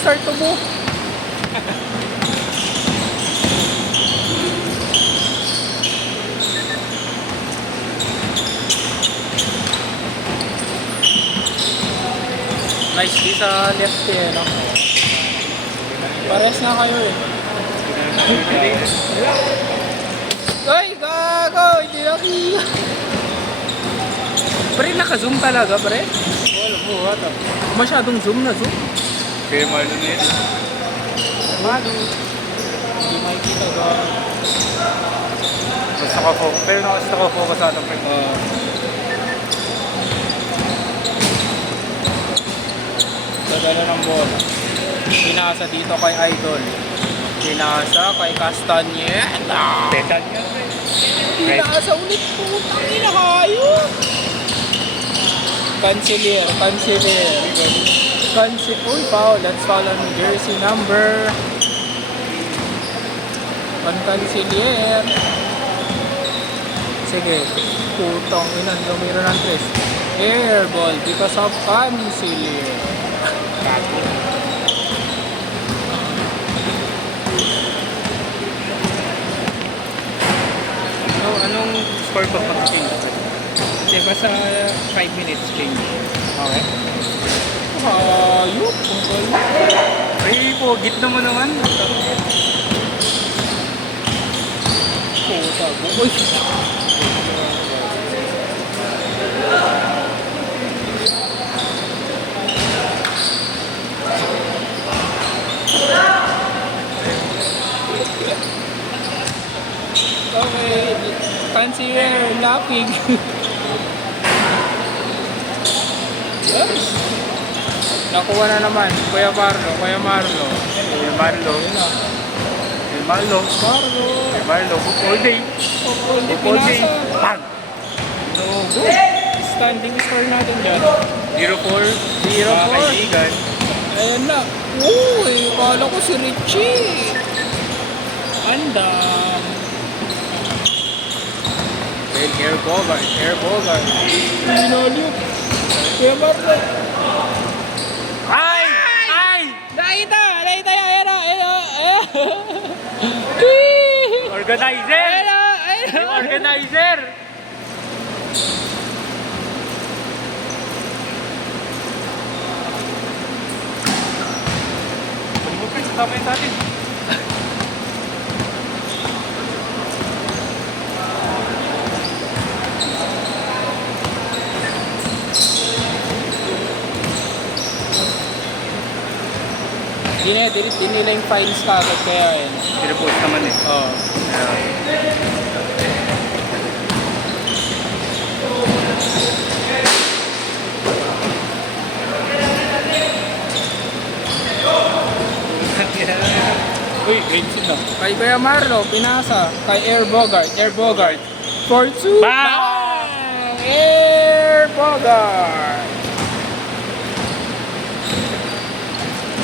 start to mo. Nice di sa left eh, no? Pares na kayo eh. Ay, gago! Hindi nakita. Pre, naka-zoom talaga, pre? Wala po, wala. Masyadong zoom na zoom. Kaya Marlon na yun. Mado. Hindi makikita ba? Basta ka-focus. Pero basta ka-focus sa ating friend. Gagano ng bola. Pinasa dito kay Idol. Pinasa kay Castañeda. Petal niya. Pinasa ulit po. Tangina kayo. Cancelier. Uy, foul. Let's foul on jersey number. Cancelier. Sige. Putong inan. Lumiro ng tres. Air ball because of Cancelier. Anong score pa pag-change? Diba sa 5 minutes change? Okay. Ayup! Ay, pogit naman naman. Puta, bukoy! Okay, Cancelier laughing. Yes. Nakuha na naman, Kuya Marlo. Marlo. Marlo. All day. Hindi All day. pinasa. Bang! No go. Standing score natin dyan. 0-4. 0-4. Kaibigan. Ayan na. Uy, kala ko si Richie. Andam. Then Air Bogart. Pinalip. Kuya Marlo. Ay! Nakita! Ayan na. Organizer! Ayan na. Organizer! Pwede mo pa sa sa atin. Delete nila yung files kagad kaya yun. Pinapost naman eh. Oo. Uy, great signal. Kay Kuya Marlo, pinasa. Kay Air Bogart. 4-2. Bang! Air Bogart.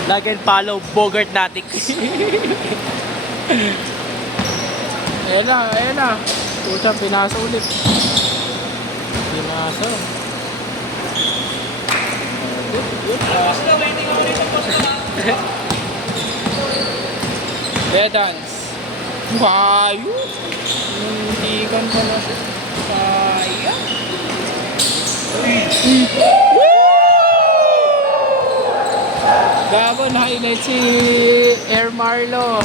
Like and follow Bogart Natics. Ayan na. Puta, pinasa ulit. Pinasa. Good. Bedans. Wayo. Hindi kan pa na siya. Sayang. Gabon, highlight si Air Marlo.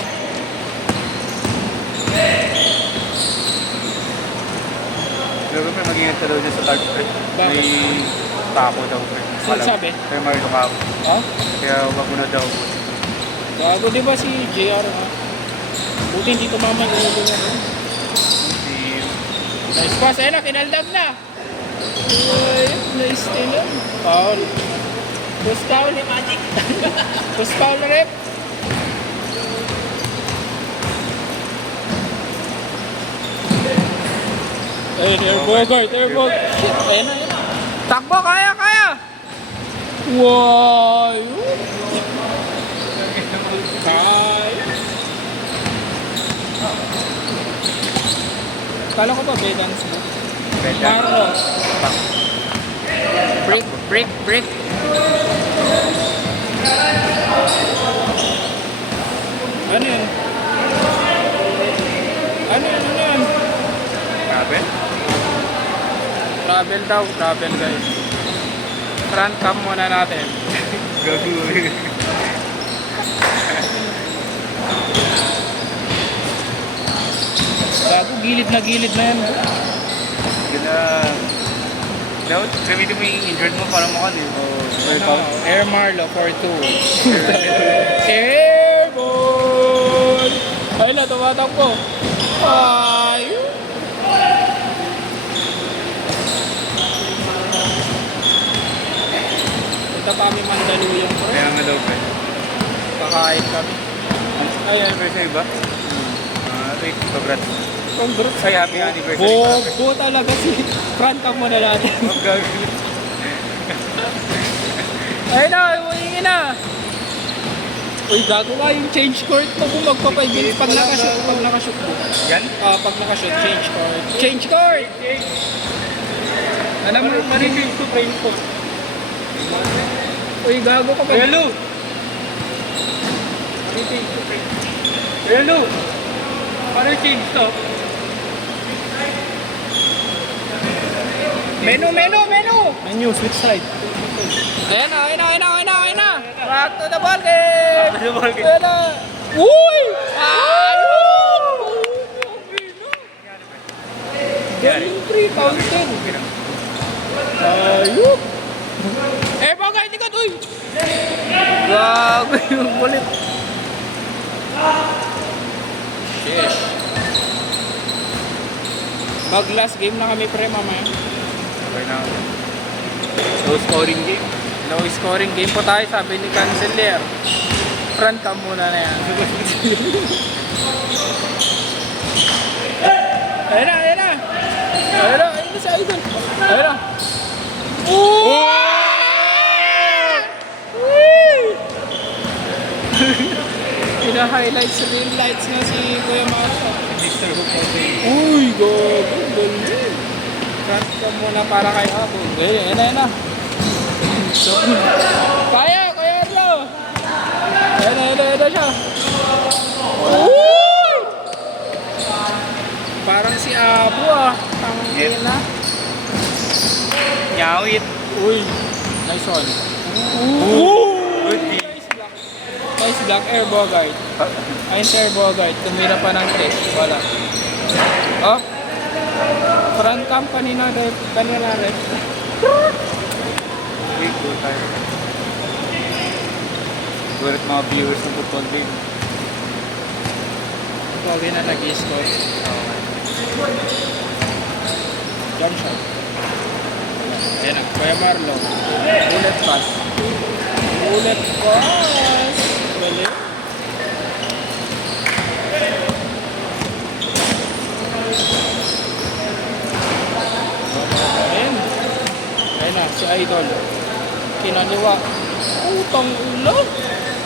Pero may mag-ingat ka daw dyan sa target friend. Bakit? May tako daw friend. Sino sabi? Kaya Marlo ka. Oh? Kaya wag mo na daw. Gago, di ba si JR? Buti hindi tumama yung ulo niya. Si... Nice pass. Ayun na, kinaldam na. Ay, nice din yan. Foul. Push foul ni Magic. Push foul na rep. Ayun, Air Bogart. Shit, ayun na. Takbo, kaya. Wow. Kaya. Kala ko ba Bedans mo? Marlo. Break. Travel daw, travel guys. Front cam muna natin. Gago. Gago, gilid na yan. Yun na. Dapat gamitin mo yung injured mo para makal eh. Ano, Air Marlo for 2. Airborne! Ay na, tumatakbo. Ay! Punta pa kami Mandaluyong bro. Kaya nga daw pa eh. Kakain kami. Ay, anniversary ba? Wait, congrats. Congrats. Ay, happy anniversary. Bobo talaga si front cam mo na natin. Oh, gago. Ayun na, umuingin na. Uy, gago ka yung change court mo kung magpa-5 minutes pag nakashoot mo. Yan? Pag nakashoot, change court. Change court! Alam mo, change to train ko. Uy, gago ka pa. Hello! Hello! Paano change to? Menu! Menu, switch side. Ayan na. Back to the ball game! Back to the ball game. Ayan na. Uy! Ayun! Galing 3,000. Ayun! Eh, bagay, tikat, uy! Gago yung bulit. Sheesh. Mag last game na kami pre mamaya. Okay na. Low scoring game. Low scoring game po tayo sabi ni Cancelier. Front cam muna na yan. Ayun na si Idol. Ayun na. Ina-highlights, real lights na si Kuya Masa. Mr. Hook kasi. Uy, gago. Galing. Front cam muna para kay Abo. Ayun na. So, Kaya Arlo. Ayun na siya. Uy! Parang si Abo Tangin na. Nyawit. Uy. Nice one. Good game. Nice block. Air Bogart. Ayun si Air Bogart. Tumira pa ng test. Wala. Oh. Front cam kanina ref. Wait, go tayo. Gulat mga viewers ng football game. Pogi na nag-score. Jump shot. Ayan na. Kuya Marlo. Bullet pass. Galing. Ayan na, si Idol. Kinaliwa. Utang ulo.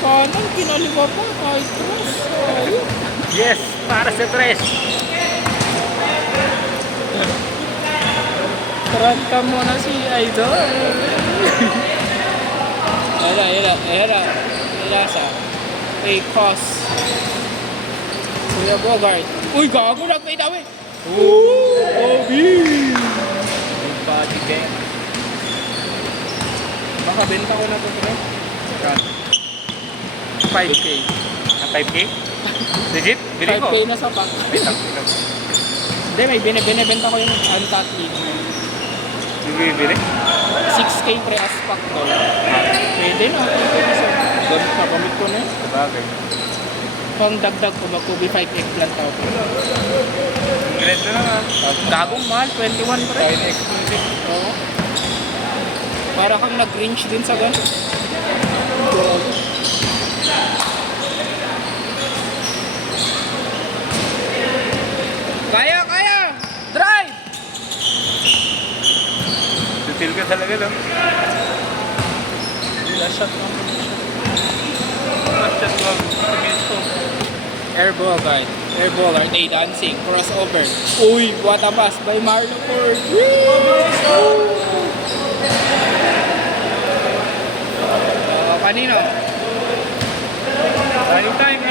Kanan, kinaliwa pa. Kahit tres. Ayun. Yes! Para sa tres! Ranta mo na si Idol. Ayan na. Ilasa. Hey, cross. Kuya Bogart. Uy, gago. Nag-fade away. Obi! Good body game. Baka benta ko na ito, bro. 5K. 5K? Legit? Bili ko. 5K na sa pack. Bitang. Hindi, may binibenta ko yung untat league. Yung bibili? 6K pre as pack to. Pwede na. Gamit na. Gamit ko na yun. Sabagay. Pang dagdag ko, mag-Kobe 5 eggplant ako. Grade na lang Gagong mahal, 21 pre. Kaya na exclusive. Oo. Para kang nag-range din sa gan. Kaya! Drive! Tutil ka talaga lang. Last shot lang. Last shot lang. 2 minutes ko. Air Bogart, A dancing, crossover. Uy, what a pass by Marlo Ford. Kanino? Running time.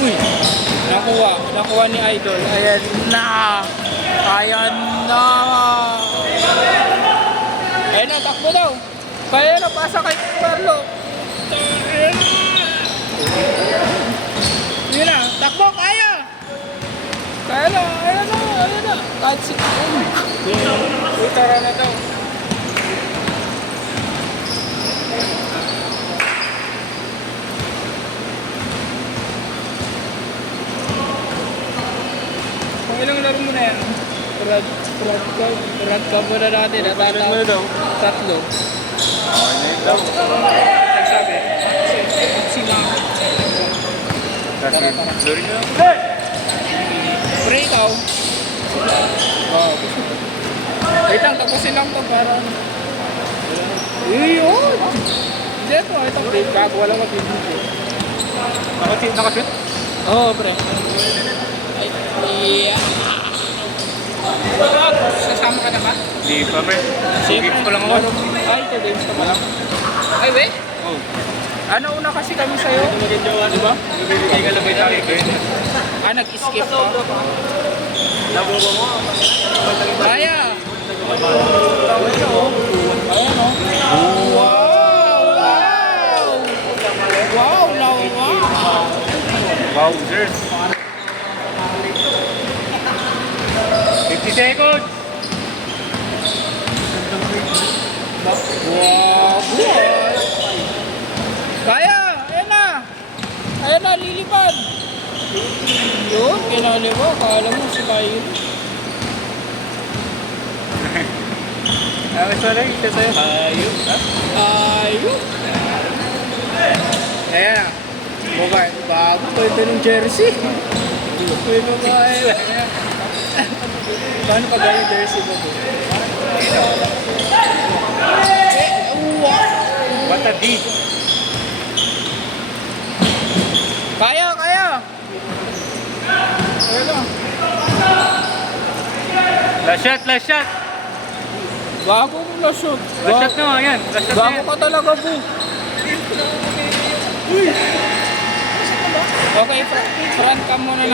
Uy! Nakuha ni Idol. Ayan na! Ayan na! Ayan na, takbo daw. Kaya na, pasa kay Carlo. Ayan na! Yun na, takbo, kaya! Kaya na, ayan na, ayan na. Kahit si... Uy, tara na daw. Kung ilang laro mo na yan? Prad ka muna natin. Tatlo. Okay na yun daw. Nagsabi. Sila. Kasi, sorry na. Pre, ikaw. Wow. Wait lang, tapusin lang to para... Yun! Hindi ito, ito pre. Bago wala mag-video. Nakashoot? Oo, pre. Ay, yeah. Sasama ka na ba? Hindi pa, pre. Games pa lang ako. Ay, 2 games ka pa lang. Ay, wait. Oh. Ano una kasi kami sa'yo? Di ba? Bibigay ka lang ba tayo? Nag-skip ka. Kaya! Ayan o. Wow! Wow! Wow! Wow, sir. 50 seconds! Wow! Kaya! Ayan na! Ayan na, lilipad! Yun, kinali mo. Akala mo si Kayo. Gusto lang, ito sa'yo. Ayun. Ayun! Ayan na. Mobile. Bago ko ito ng jersey. May mobile. Paano pag yung jersey mo? Wow! What a deed. Kaya, kaya! Ayan na. Last shot, last shot. Bago mo na shoot. Last shot na, yan. Last shot na Bago yan. ka talaga, bu. Okay, front cam muna lang.